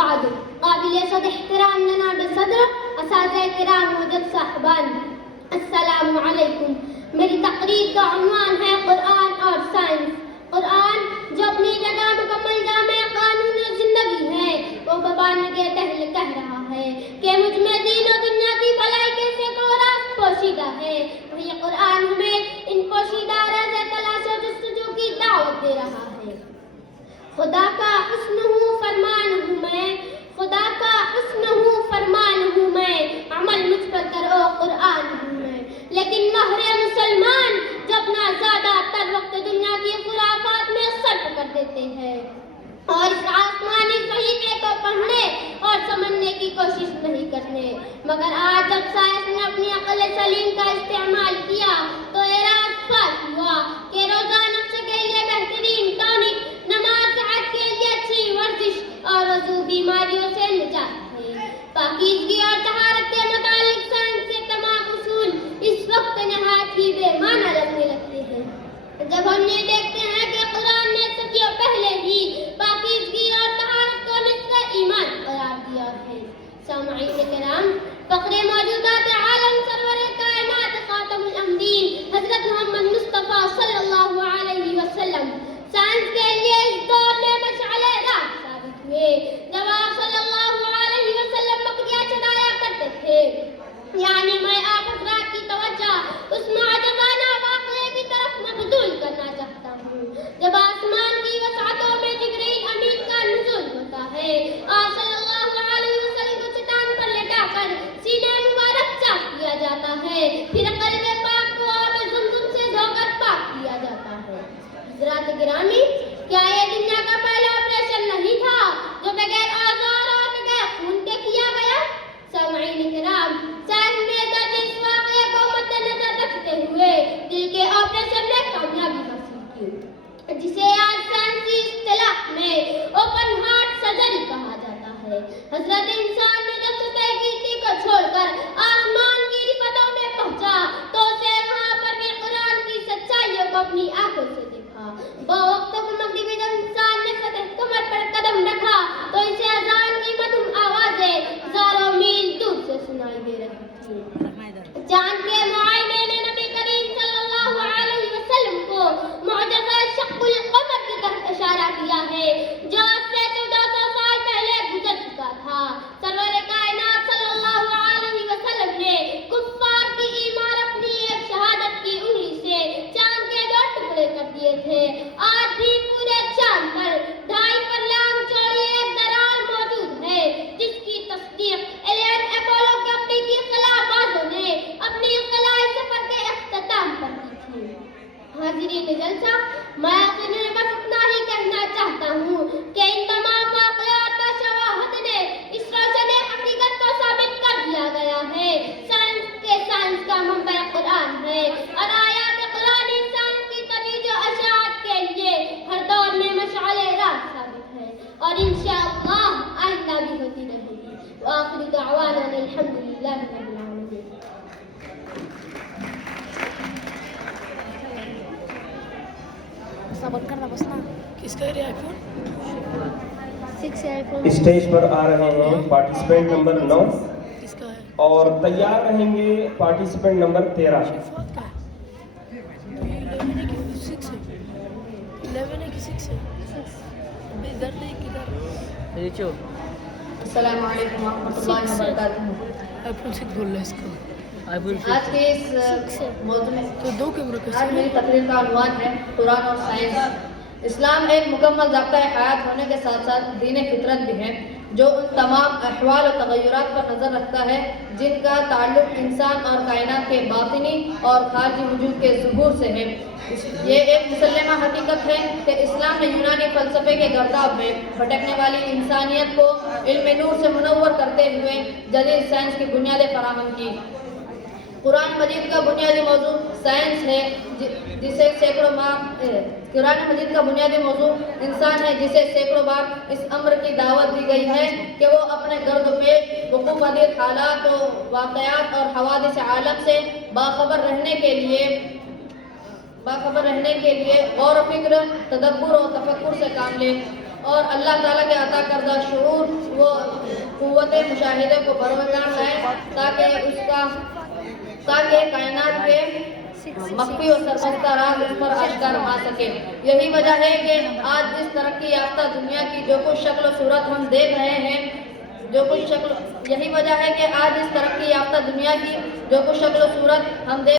بعد قابل صد احترام جناب صدر، اساتذہ کرام، موجود صاحبان، السلام علیکم۔ میری تقریر کا عنوان ہے قرآن اور سائنس۔ قرآن جو اپنی جگہ مکمل جامع قانون زندگی ہے، وہ ببان کے تحل کہہ رہا ہے کہ مجھ میں دین و دنیا کی بھلائی کے سینکڑوں راز پوشیدہ ہے۔ وہی قرآن ہمیں ان پوشیدہ راز تلاش و جستجو کی دعوت دے رہا ہے۔ خدا کا حسن ہوں فرمان ہوں میں، خدا کا حسن ہوں فرمان ہوں میں، عمل مجھ پر کرو قرآن ہوں میں۔ لیکن مہر مسلمان جو اپنا زیادہ تر وقت دنیا کی خرافات میں صرف کر دیتے ہیں اور اس آسمانی صحیفے کو پڑھنے اور سمجھنے کی کوشش نہیں کرتے، مگر آج جب سائنس نے اپنی عقل سلیم کا استعمال کیا تو یہ راز فاش ہوا کہ روزہ نفس کے لیے بہترین ٹونک، نماز صحت کے لیے اچھی ورزش اور وضو بیماریوں سے نجات ہے۔ پاکیزگی اور طہارت کے متعلق سائنس کے تمام اصول اس وقت نہایت ہی بے معنی لگنے لگتے ہیں جب ہم یہ دیکھتے ہیں کہ قرآن نے صدیوں پہلے ہی پاکیزگی اور طہارت کو نصف ایمان قرار دیا ہے۔ سامعین کرام، فخر موجودات عالم، سرور کائنات، خاتم الانبیاء حضرت محمد مصطفیٰ صلی اللہ علیہ وسلم سائنس کے لیے اس دور میں مشعل راہ ثابت ہوئے۔ جب آپ صلی اللہ علیہ وسلم بکریاں چرایا کرتے تھے، یعنی میں آپ حضرات کی توجہ اس معجزانہ واقعے کی طرف مبذول کرنا چاہتا ہوں جب آسمان کی وسعتوں میں جبرائیل امین کا نزول ہوتا ہے۔ آپ صلی اللہ علیہ وسلم کو چٹان پر لٹا کر سینہ مبارک چاک کیا جاتا ہے، پھر قلب پاک کو آب زمزم سے دھو کر پاک کیا جاتا ہے۔ حضرات گرامی، کیا یہ دنیا کا پہلا آپریشن نہیں تھا جو بغیر آزار اور بغیر خون کے کیا گیا؟ سامعین کرام، سائنس میں درج اس واقعے کو مد نظر رکھتے ہوئے دل کے آپریشن میں کامیابی حاصل کی، جسے آج سائنسی اصطلاح میں اوپن ہارٹ سرجری کہا جاتا ہے۔ حضرت انسان نے جب سطح گیتی کو چھوڑ کر آسمان کی رفتوں میں پہنچا تو اسے وہاں پر بھی قرآن کی سچائیوں کو اپنی آنکھوں سے دیکھا۔ بوقت مغربی جب انسان نے سطح قمر پر قدم رکھا تو اسے اذان کی مدھم آوازیں ہزاروں میل دور سے سنائی دے رہی تھی۔ چاند کے معائنے نے نبی کریم صلی اللہ علیہ وسلم کو معجزہ شق القمر کی طرف اشارہ کیا ہے جو آج سے 1400 سال پہلے گزر چکا تھا۔ سرور کائنات صلی اللہ علیہ وسلم نے کفار کی ایمان اپنی ایک شہادت کی انگلی سے چاند کے 2 ٹکڑے کر دیے تھے۔ آج بھی پورے چاند پر 2.5 فرلانگ چوڑی ایک درال موجود ہے جس کی تصدیق ایلین اپولو کے امریکی خلا بازوں نے اپنی خلائی سفر کے اختتام پر کی تھی۔ حاضرین جلسہ، میں آخر میں بس اتنا ہی کہنا چاہتا ہوں کہ ان تمام واقعات کا شواہد نے اس روشن حقیقت کو ثابت کر دیا گیا ہے سائنس کا منبع قرآن ہے اور آیات قرآن انسان کی ترویج و اشاعت کے لیے ہر دور میں مشعل راہ ثابت ہے اور انشاءاللہ آئندہ بھی ہوتی رہے گی۔ وآخر دعوانا الحمدللہ رب العالمین۔ کس کا ایریا ہے؟ اسٹیج پر آ رہے ہیں پارٹیسپینٹ نمبر 9 کس کا ہے؟ اور تیار رہیں گے پارٹیسپینٹ نمبر 13۔ شفاعت کا ہے؟ 11 ہے کہ 6 ہے؟ 11 ہے کہ 6 ہے؟ ادھر نہیں کدھر؟ السلام علیکم ورحمۃ اللہ وبرکاتہ۔ iPhone 6 بول رہا ہے اس کو۔ آج کے اس موضوع میں تو 2 کیمرہ آج کیسے میری تقریر کا عنوان ہے قرآن اور سائنس۔ اسلام ایک مکمل ضابطۂ حیات ہونے کے ساتھ ساتھ دین فطرت بھی ہے جو ان تمام احوال و تغیرات پر نظر رکھتا ہے جن کا تعلق انسان اور کائنات کے باطنی اور خارجی وجود کے ظہور سے ہے۔ یہ ایک مسلمہ حقیقت ہے کہ اسلام نے یونانی فلسفے کے گرداب میں بھٹکنے والی انسانیت کو علم نور سے منور کرتے ہوئے جدید سائنس کی بنیادیں فراہم کی۔ قرآن مجید کا بنیادی موضوع سائنس ہے جسے قرآن مجید کا بنیادی موضوع انسان ہے جسے سینکڑوں بار اس امر کی دعوت دی گئی ہے کہ وہ اپنے گرد و پیش وقوع پذیر حالات و واقعات اور حوادث عالم سے باخبر رہنے کے لیے غور و فکر، تدبر و تفکر سے کام لے۔ اور اللہ تعالیٰ کے عطا کردہ شعور وہ قوت مشاہدے کو بروقار لائے تاکہ کائنات کے مخفی اور سربستہ راز اس پر آشکار آ سکے. یہی وجہ ہے کہ آج اس ترقی یافتہ دنیا کی جو کچھ شکل و صورت ہم دیکھ رہے ہیں یہی وجہ ہے کہ آج اس ترقی یافتہ دنیا کی جو کچھ شکل و صورت ہم دیکھ